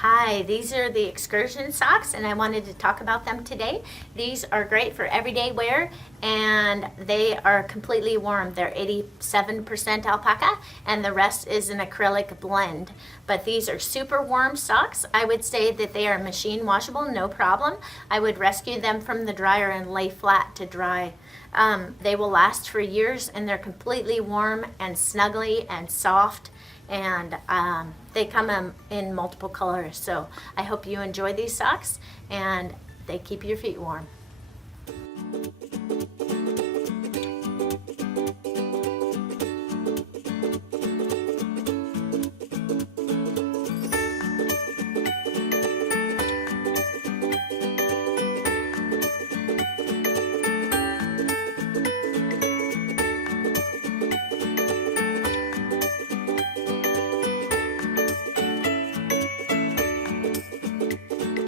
Hi, these are the Excursion socks and I wanted to talk about them today. These are great for everyday wear and they are completely warm. They're 87% alpaca and the rest is an acrylic blend. But these are super warm socks. I would say that they are machine washable, no problem. I would rescue them from the dryer and lay flat to dry. They will last for years and they're completely warm and snuggly and soft, and they come in multiple colors. So I hope you enjoy these socks and they keep your feet warm.